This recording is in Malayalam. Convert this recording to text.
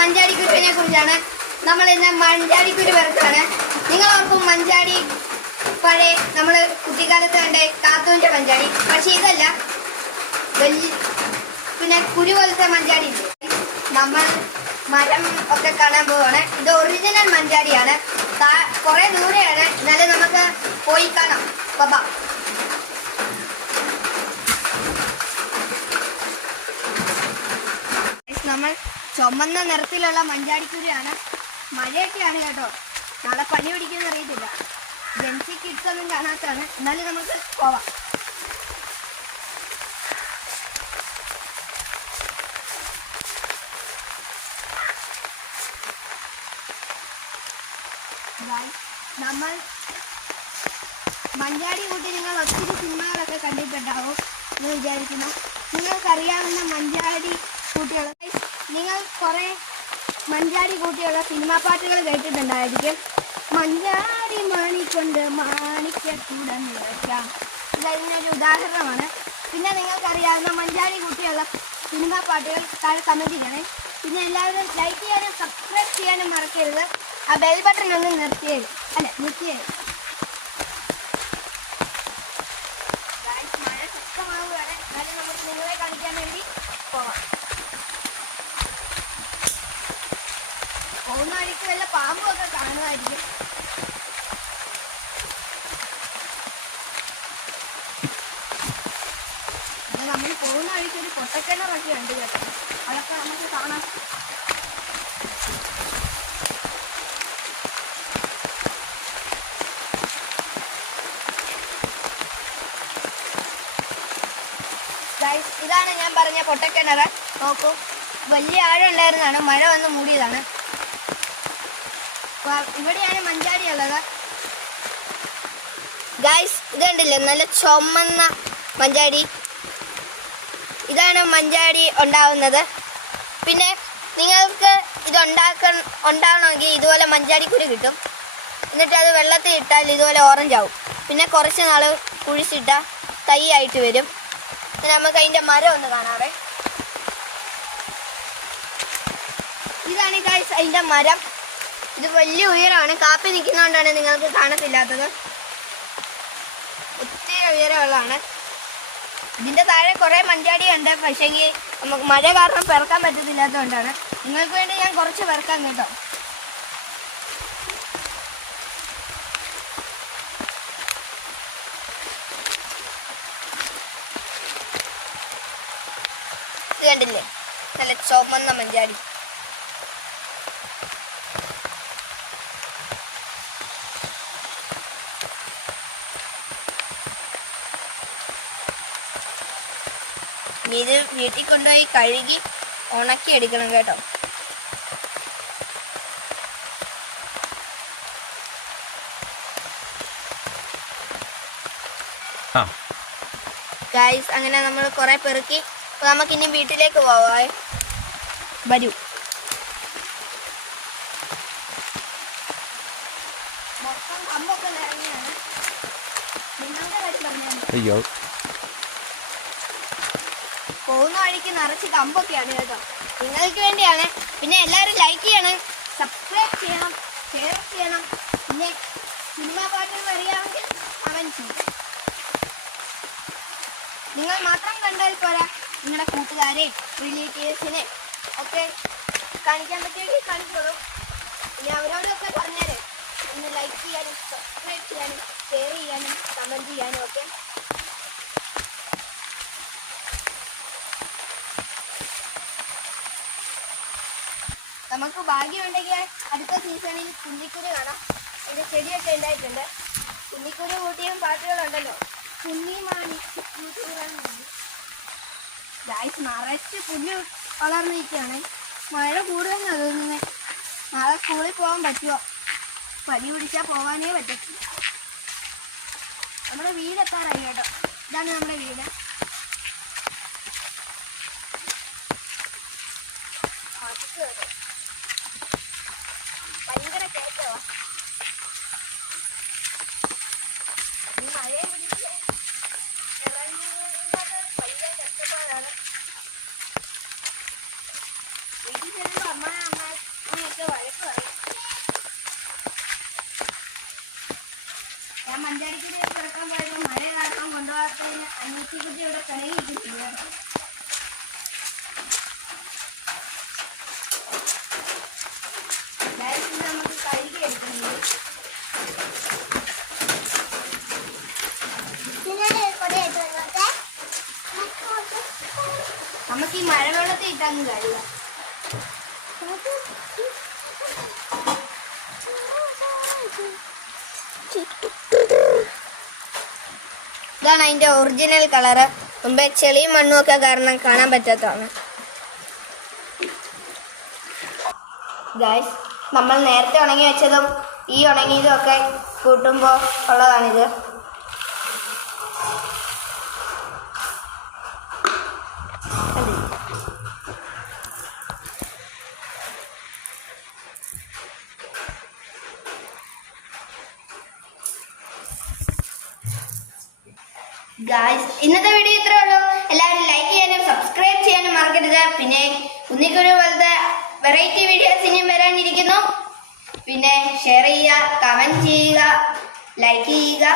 മഞ്ചാടിക്കുരുവിനെ കുറിച്ചാണ്. നമ്മൾ ഇന്ന് മഞ്ചാടിക്കുരു പെറുക്കാണ്. നിങ്ങൾ ഓർക്കും മഞ്ചാടി പഴയ നമ്മൾ കുട്ടിക്കാലത്ത് കണ്ട കാത്തൂന്റെ മഞ്ചാടി, പക്ഷെ ഇതല്ല. പിന്നെ കുരു പോലത്തെ മഞ്ചാടി ഉണ്ട്. നമ്മൾ മരം ഒക്കെ കാണാൻ പോവാണ്. ഇത് ഒറിജിനൽ മഞ്ചാടിയാണ്. കുറെ ദൂരെയാണ്, എന്നാലും നമുക്ക് പോയി കാണാം. ബാബാ. നമ്മൾ ചുമന്ന നിറത്തിലുള്ള മഞ്ചാടിക്കുരുയാണ്. മഴയൊക്കെയാണ് കേട്ടോ, നാളെ പനി പിടിക്കുമെന്ന് അറിയത്തില്ല. ജെൻസി കിഡ്സ് ഒന്നും കാണാത്തതാണ്, എന്നാലും നമുക്ക് പോവാം. നമ്മൾ മഞ്ചാടി കൂട്ടി നിങ്ങൾ ഒത്തിരി സിനിമകളൊക്കെ കണ്ടിട്ടുണ്ടാവും എന്ന് വിചാരിക്കുന്നു. നിങ്ങൾക്കറിയാവുന്ന മഞ്ചാടി കൂട്ടിയുള്ള നിങ്ങൾ കുറേ മഞ്ചാടി കൂട്ടിയുള്ള സിനിമാ പാട്ടുകൾ കേട്ടിട്ടുണ്ടായിരിക്കും. മഞ്ചാടി മാണിക്കൊണ്ട് മാണിക്കൂടെ നിറയ്ക്കാം, ഇതതിനൊരു ഉദാഹരണമാണ്. പിന്നെ നിങ്ങൾക്കറിയാവുന്ന മഞ്ചാടി കൂട്ടിയുള്ള സിനിമാ പാട്ടുകൾ താഴെ കമൻറ്റ് ചെയ്യണേ. പിന്നെ എല്ലാവരും ലൈക്ക് ചെയ്യാനും സബ്സ്ക്രൈബ് ചെയ്യാനും മറക്കരുത്. ആ ബെൽ ബട്ടൺ ഒന്ന് നിർത്തിയത് മഴ ശക്തമാവുകയാണ്, എന്നാലും നമുക്ക് നിങ്ങളെ കളിക്കാൻ വേണ്ടി പോവാം. പോകുന്ന വഴിക്ക് വല്ല പാമ്പും ഒക്കെ കാണുമായിരിക്കും. നമ്മൾ പോകുന്ന വഴിക്ക് ഒരു പൊട്ടക്കിണറൊക്കെ ഉണ്ട് കേട്ടോ, അതൊക്കെ നമുക്ക് കാണാം. ഇതാണ് ഞാൻ പറഞ്ഞ പൊട്ടക്കിണറ്. നോക്കൂ, വലിയ ആഴം ഉണ്ടായിരുന്നതാണ്, മഴ വന്ന് മൂടിയതാണ്. ഇവിടെയാണ് മഞ്ചാടി ഉള്ളത്. ഗൈസ്, ഇത് കണ്ടില്ലേ, നല്ല ചുമന്ന മഞ്ചാടി. ഇതാണ് മഞ്ചാടി ഉണ്ടാവുന്നത്. പിന്നെ നിങ്ങൾക്ക് ഇത് ഉണ്ടാവണമെങ്കിൽ ഇതുപോലെ മഞ്ചാടിക്കുരു കിട്ടും. എന്നിട്ട് അത് വെള്ളത്തിൽ ഇട്ടാൽ ഇതുപോലെ ഓറഞ്ച് ആവും. പിന്നെ കുറച്ച് നാൾ കുഴിച്ചിട്ടാൽ തൈ ആയിട്ട് വരും. നമുക്ക് അതിൻ്റെ മരം ഒന്ന് കാണാവേ. ഇതാണ് ഗൈസ് അതിൻ്റെ മരം. ഇത് വലിയ ഉയരമാണ്. കാപ്പി നിൽക്കുന്നതുകൊണ്ടാണ് നിങ്ങൾക്ക് കാണത്തില്ലാത്തത്. ഒത്തിരി ഉയരമുള്ളതാണ്. ഇതിൻ്റെ താഴെ കുറേ മഞ്ചാടി ഉണ്ട്, പക്ഷേങ്കിൽ നമുക്ക് മഴ കാരണം പെറുക്കാൻ പറ്റത്തില്ലാത്തതുകൊണ്ടാണ്. നിങ്ങൾക്ക് വേണ്ടി ഞാൻ കുറച്ച് പെറുക്കാം കേട്ടോ. ഇത് കണ്ടില്ലേ, നല്ല ചുമന്ന മഞ്ചാടി. ഇത് വീട്ടിൽ കൊണ്ടുപോയി കഴുകി ഉണക്കി എടുക്കണം കേട്ടോ. ഗൈസ്, അങ്ങനെ നമ്മൾ കുറെ പെറുക്കി. നമുക്കിനി വീട്ടിലേക്ക് പോവാം. വരൂ. മൊത്തം കമ്പൊക്കെ നിറഞ്ഞാണ്. നിങ്ങളുടെ കാര്യം പറഞ്ഞാൽ പോകുന്ന വഴിക്ക് നിറച്ച് കമ്പൊക്കെയാണ് കേട്ടോ. നിങ്ങൾക്ക് വേണ്ടിയാണ്. പിന്നെ എല്ലാവരും ലൈക്ക് ചെയ്യണം, സബ്സ്ക്രൈബ് ചെയ്യണം, ഷെയർ ചെയ്യണം. പിന്നെ സിനിമാ പാട്ടുകൾ അറിയാമെങ്കിൽ കമൻറ്റ് ചെയ്യും. നിങ്ങൾ മാത്രം കണ്ടാൽ പോരാ, നിങ്ങളുടെ കൂട്ടുകാരെ, റിലേറ്റീവ്സിനെ ഒക്കെ കാണിക്കാൻ പറ്റുമെങ്കിൽ കാണിച്ചോളൂ. ഇനി അവരോടൊക്കെ പറഞ്ഞേരെ ഒന്ന് ലൈക്ക് ചെയ്യാനും സബ്സ്ക്രൈബ് ചെയ്യാനും ഷെയർ ചെയ്യാനും കമൻറ്റ് ചെയ്യാനും ഒക്കെ. നമുക്ക് ഭാഗ്യമുണ്ടെങ്കിൽ അടുത്ത സീസണിൽ കുന്നിക്കുരു കാണാം. ഇത് ചെടിയൊക്കെ ഉണ്ടായിട്ടുണ്ട്. കുന്നിക്കുരു കൂട്ടിയും പാട്ടുകളുണ്ടല്ലോ. കുന്നിമാണി ഗൈസ്, നിറച്ച് പുല്ല് വളർന്നിരിക്കുകയാണ്. മഴ കൂടുതലെന്നാണ് തോന്നുന്നത്. നാളെ സ്കൂളിൽ പോകാൻ പറ്റുമോ? പനി പിടിച്ചാൽ പോകാനേ പറ്റത്തില്ല. നമ്മുടെ വീടെത്താറായി കേട്ടോ. ഇതാണ് നമ്മുടെ വീട്. ഭയങ്കര കേട്ടോ. ഈ മഴയെ പിടിച്ച് ഭയങ്കര കഷ്ടപ്പാടാണ്. വീട്ടിൽ ചെല്ലുമ്പോൾ അമ്മ അമ്മയൊക്കെ വഴക്ക് പറയും. ഞാൻ മഞ്ചാടിക്കുട്ടി കിടക്കാൻ പോയപ്പോൾ മഴ കാരണം കൊണ്ടുപോകാത്തതിന് അനിയത്തിക്കുട്ടി ഇവിടെ കിണങ്ങിയിരിക്കുന്നു. നമുക്ക് കഴുകി എടുക്കുന്നത് നമുക്ക് ഈ മഴവെള്ളത്തിൽ ഇട്ടങ്ങ് കഴുകാം. ഇതാണ് അതിന്റെ ഒറിജിനൽ കളറ്. മുമ്പേ ചെളിയും മണ്ണും ഒക്കെ കാരണം കാണാൻ പറ്റാത്തതാണ്. ഗായ്സ്, നമ്മൾ നേരത്തെ ഉണങ്ങി വെച്ചതും ഈ ഉണങ്ങിയതും ഒക്കെ കൂട്ടുമ്പോൾ ഉള്ളതാണിത്. ഗായ്സ്, ഇന്നത്തെ വീഡിയോ ഇത്രേ ഉള്ളൂ. എല്ലാവരും ലൈക്ക് ചെയ്യാനും സബ്സ്ക്രൈബ് ചെയ്യാനും മറക്കരുത്. പിന്നെ കുന്നിക്കുരു പോലത്തെ വെറൈറ്റി വീഡിയോസ് ഇനിയും വരാനിരിക്കുന്നു. പിന്നെ ഷെയർ ചെയ്യുക, കമന്റ് ചെയ്യുക, ലൈക്ക് ചെയ്യുക.